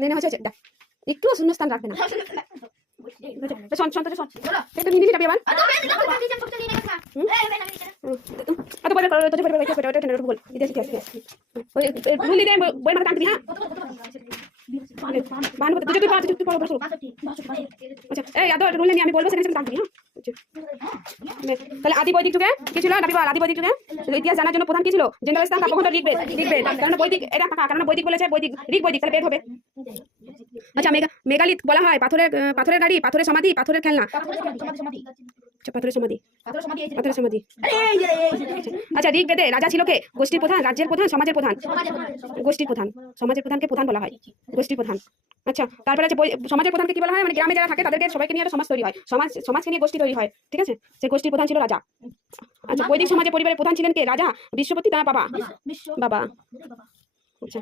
নেনে হচ্ছে দেখ একটুও শূন্যস্থান রাখবে না। শোন শোন শোন এটা নিয়ে যাবি আবার এত পরে তোর পরে ওটা টেনে বল ইতিহাস ইতিহাস ওই রুল দিয়ে বই মানে টানবি হ্যাঁ বানু তুই যদি পাঁচ তুই পড়ো বসো আচ্ছা এই আদর রুল নিয়ে আমি বলবো সেখানে টানবি হ্যাঁ তাহলে আদি বৈদিক যুগে কি ছিল নাবি বল আদি বৈদিক যুগে ইতিহাস জানার জন্য প্রধান কি ছিল জেনারেল স্থান কাব্যগ্রন্থ ঋগ্বেদ ঋগ্বেদ কারণ বৈদিক এটা কারণ বৈদিক বলেছে বৈদিক ঋগ বৈদিক তাহলে বেদ হবে। আচ্ছা মেগালিথ বলা হয় পাথরের গাড়ি পাথরের সমাধি পাথরের খেলনা পাথরের সমাধি পাথরের সমাধি। আচ্ছা ঋগ্বেদে রাজা ছিল কে গোষ্ঠীর প্রধান রাজ্যের প্রধান সমাজের প্রধান গোষ্ঠীর প্রধান সমাজের প্রধানকে প্রধান বলা হয় গোষ্ঠীর প্রধান। আচ্ছা তারপরে আছে সমাজের প্রধানকে কি বলা হয় মানে গ্রামে যারা থাকে তাদেরকে সবাইকে নিয়ে একটা সমাজ তৈরি হয় সমাজকে নিয়ে গোষ্ঠী তৈরি হয় ঠিক আছে সেই গোষ্ঠীর প্রধান ছিল রাজা। আচ্ছা বৈদিক সমাজে পরিবারের প্রধান ছিলেন কে রাজা বিশ্বপতি তার বাবা বাবা। আচ্ছা